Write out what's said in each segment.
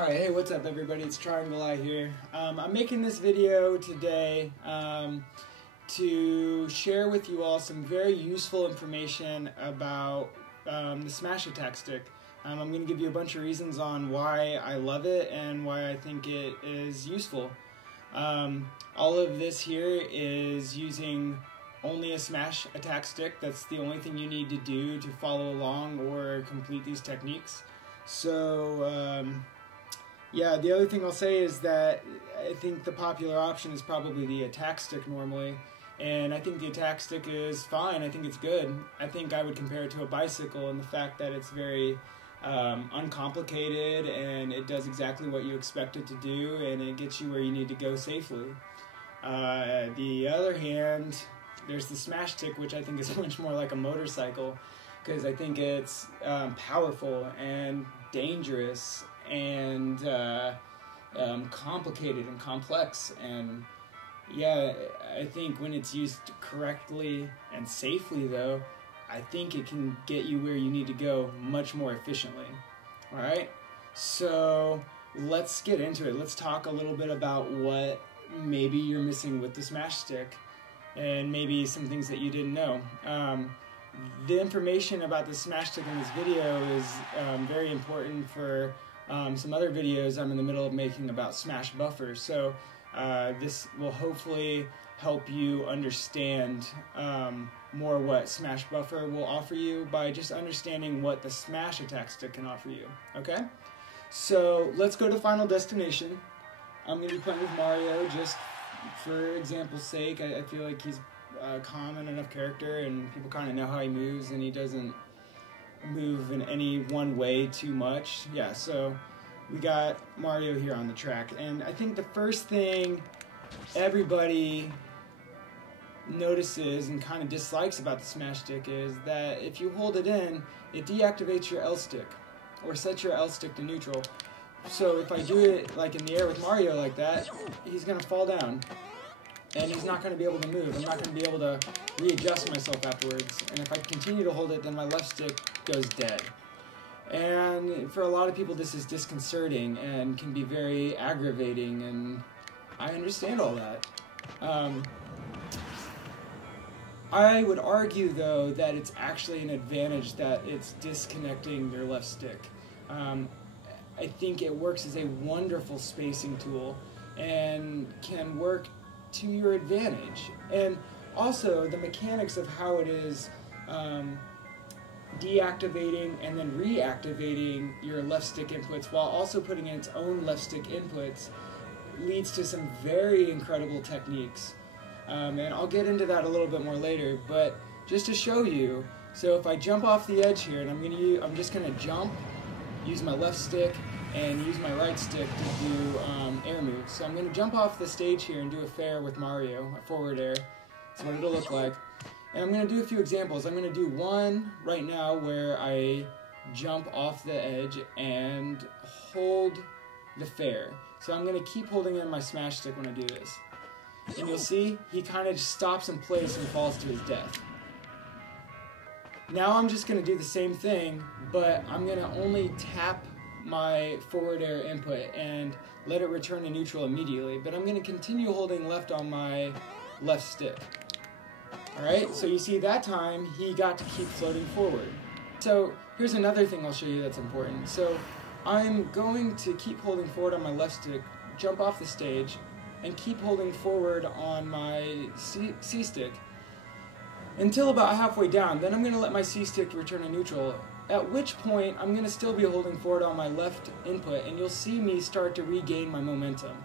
Alright, hey, what's up everybody? It's TRIANGLEYE here. I'm making this video today to share with you all some very useful information about the Smash Attack stick. I'm going to give you a bunch of reasons on why I love it and why I think it is useful. All of this here is using only a Smash Attack stick. That's the only thing you need to do to follow along or complete these techniques. So, yeah, the other thing I'll say is that I think the popular option is probably the attack stick normally, and I think the attack stick is fine. I think it's good. I think I would compare it to a bicycle in the fact that it's very uncomplicated and it does exactly what you expect it to do and it gets you where you need to go safely. The other hand, there's the Smashstick, which I think is much more like a motorcycle because I think it's powerful and dangerous and complicated and complex, and yeah, I think when it's used correctly and safely though, I think it can get you where you need to go much more efficiently. Alright, so let's get into it. Let's talk a little bit about what maybe you're missing with the Smashstick and maybe some things that you didn't know. The information about the Smashstick in this video is very important for some other videos I'm in the middle of making about smash buffers. So this will hopefully help you understand more what smash buffer will offer you by just understanding what the Smash Attack stick can offer you. Okay? So let's go to Final Destination. I'm going to be playing with Mario just for example's sake. I feel like he's a common enough character and people kind of know how he moves and he doesn't move in any one way too much. Yeah, so we got Mario here on the track, and I think the first thing everybody notices and kind of dislikes about the Smash Stick is that if you hold it in, it deactivates your L stick or sets your L stick to neutral. So if I do it like in the air with Mario like that, he's gonna fall down and he's not going to be able to move. I'm not going to be able to readjust myself afterwards. And if I continue to hold it, then my left stick goes dead. And for a lot of people, this is disconcerting and can be very aggravating, and I understand all that. I would argue, though, that it's actually an advantage that it's disconnecting your left stick. I think it works as a wonderful spacing tool and can work to your advantage. And also the mechanics of how it is deactivating and then reactivating your left stick inputs while also putting in its own left stick inputs leads to some very incredible techniques. And I'll get into that a little bit more later, but just to show you, so if I jump off the edge here, and I'm just going to jump, use my left stick, and use my right stick to do air moves. So I'm going to jump off the stage here and do a fair with Mario, a forward air. That's what it'll look like. And I'm going to do a few examples. I'm going to do one right now where I jump off the edge and hold the fair. So I'm going to keep holding in my Smash Stick when I do this. And you'll see he kind of just stops in place and falls to his death. Now I'm just going to do the same thing, but I'm going to only tap my forward air input and let it return to neutral immediately, but I'm going to continue holding left on my left stick. Alright, so you see that time he got to keep floating forward. So here's another thing I'll show you that's important. So I'm going to keep holding forward on my left stick, jump off the stage, and keep holding forward on my C-stick until about halfway down. Then I'm going to let my C-stick return to neutral, at which point I'm going to still be holding forward on my left input, and you'll see me start to regain my momentum.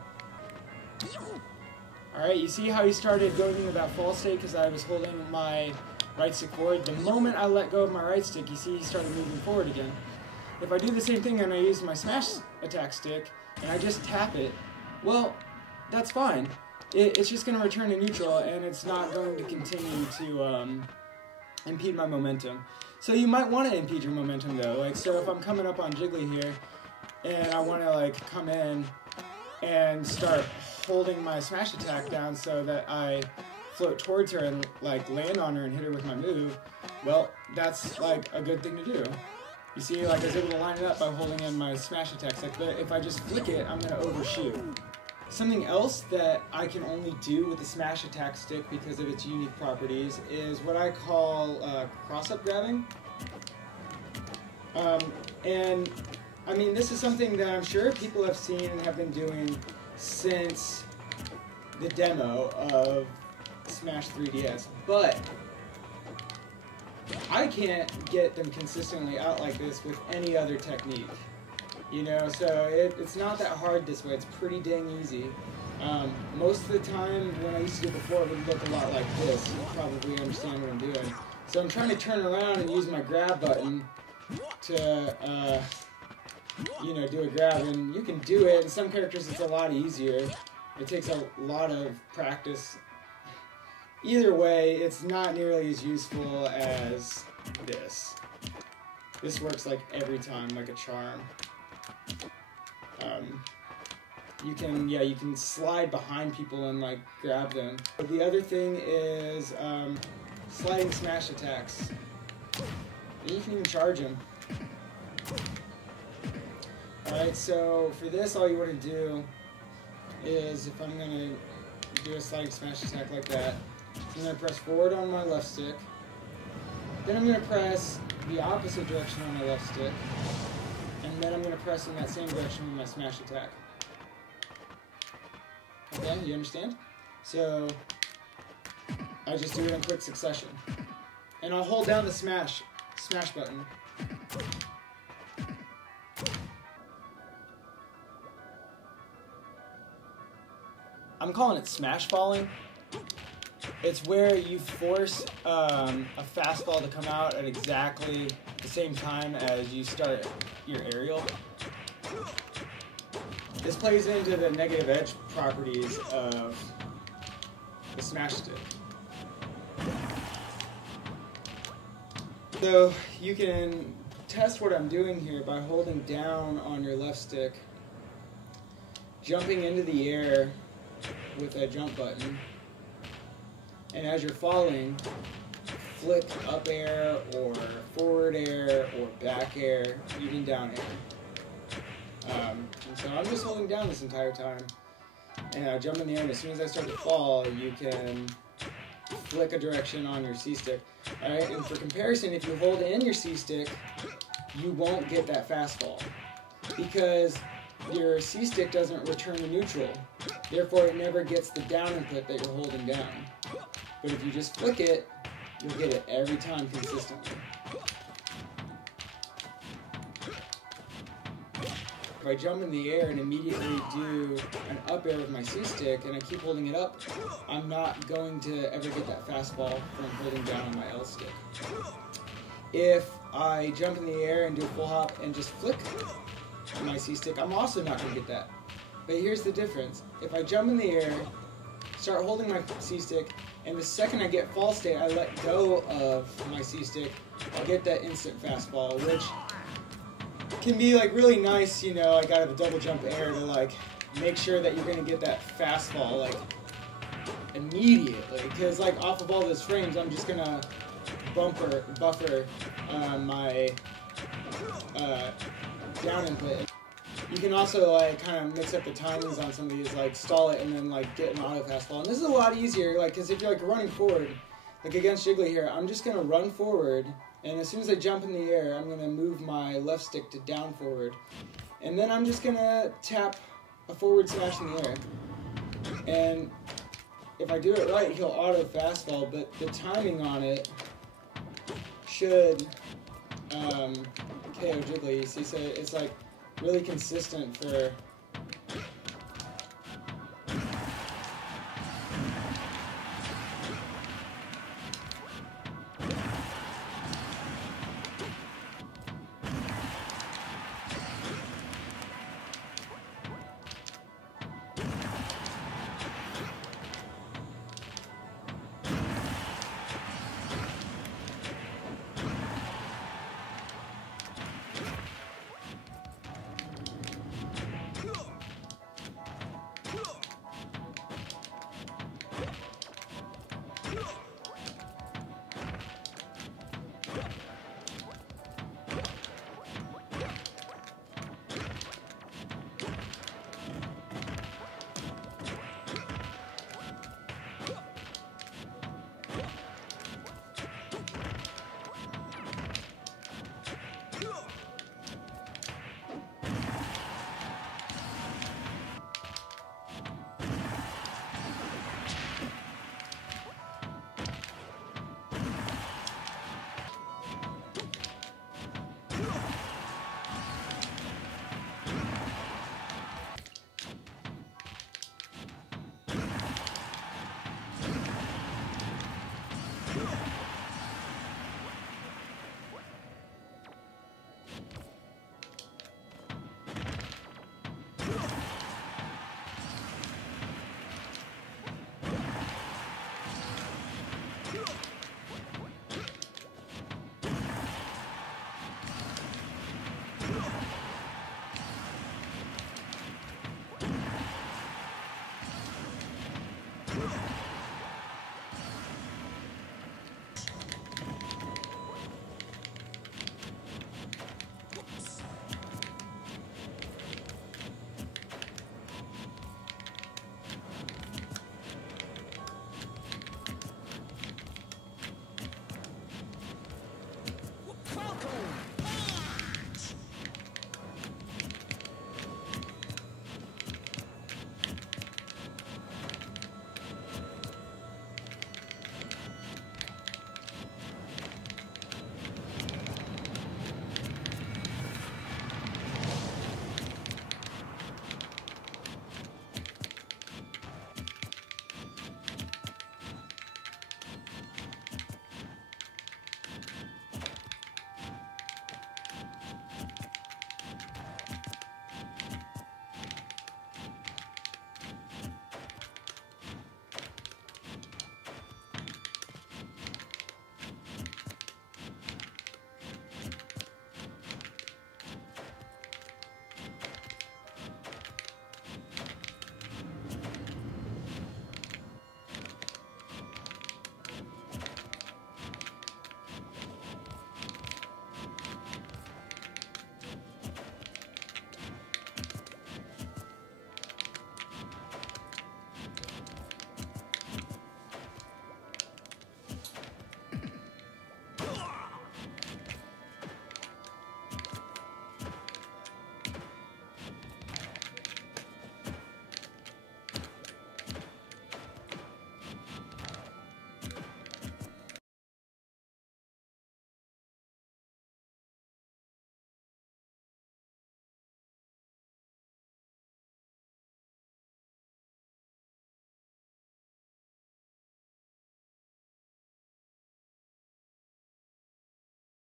Alright, you see how he started going into that fall state because I was holding my right stick forward? The moment I let go of my right stick, you see he started moving forward again. If I do the same thing and I use my Smash Attack stick, and I just tap it, well, that's fine. It's just going to return to neutral, and it's not going to continue to impede my momentum. So you might want to impede your momentum though. Like, so if I'm coming up on Jiggly here and I want to like come in and start holding my Smash Attack down so that I float towards her and like land on her and hit her with my move, well, that's like a good thing to do. You see, like I was able to line it up by holding in my smash attacks. Like, but if I just flick it, I'm gonna overshoot. Something else that I can only do with the smash attack stick because of its unique properties is what I call cross-up grabbing. And I mean, this is something that I'm sure people have seen and have been doing since the demo of Smash 3DS, but I can't get them consistently out like this with any other technique. You know, so it's not that hard this way. It's pretty dang easy. Most of the time, when I used to do it before, it would look a lot like this. You probably understand what I'm doing. So I'm trying to turn around and use my grab button to, you know, do a grab. And you can do it. In some characters, it's a lot easier. It takes a lot of practice. Either way, it's not nearly as useful as this. This works like every time, like a charm. You can slide behind people and like grab them. The other thing is sliding smash attacks. And you can even charge them. Alright, so for this, all you want to do is, if I'm going to do a sliding smash attack like that, I'm going to press forward on my left stick. Then I'm going to press the opposite direction on my left stick. And then I'm going to press in that same direction with my smash attack. Okay, you understand? So I just do it in quick succession. And I'll hold down the smash button. I'm calling it smash falling. It's where you force a fastball to come out at exactly the same time as you start your aerial. This plays into the negative edge properties of the Smashstick. So you can test what I'm doing here by holding down on your left stick, jumping into the air with that jump button, and as you're falling, flick up air or forward air or back air, even down air. And so I'm just holding down this entire time, and I jump in the air, and as soon as I start to fall, you can flick a direction on your C-stick. Alright, and for comparison, if you hold in your C-stick, you won't get that fast fall, because your C-stick doesn't return to neutral. Therefore, it never gets the down input that you're holding down. But if you just flick it, you'll get it every time consistently. If I jump in the air and immediately do an up air with my C-stick and I keep holding it up, I'm not going to ever get that fastball from holding down on my L stick. If I jump in the air and do a full hop and just flick my C-stick, I'm also not going to get that. But here's the difference. If I jump in the air, start holding my C-stick, and the second I get fall state, I let go of my C-stick, I'll get that instant fastball, which can be like really nice, you know, like out of a double jump air to like make sure that you're going to get that fastball like immediately. Because like off of all those frames, I'm just going to buffer my down input. You can also like kind of mix up the timings on some of these, like stall it and then like get an auto fastball. And this is a lot easier, like, because if you're like running forward, like against Jiggly here, I'm just gonna run forward, and as soon as I jump in the air, I'm gonna move my left stick to down forward, and then I'm just gonna tap a forward smash in the air. And if I do it right, he'll auto fastball, but the timing on it should KO Jiggly. You see, so it's like really consistent for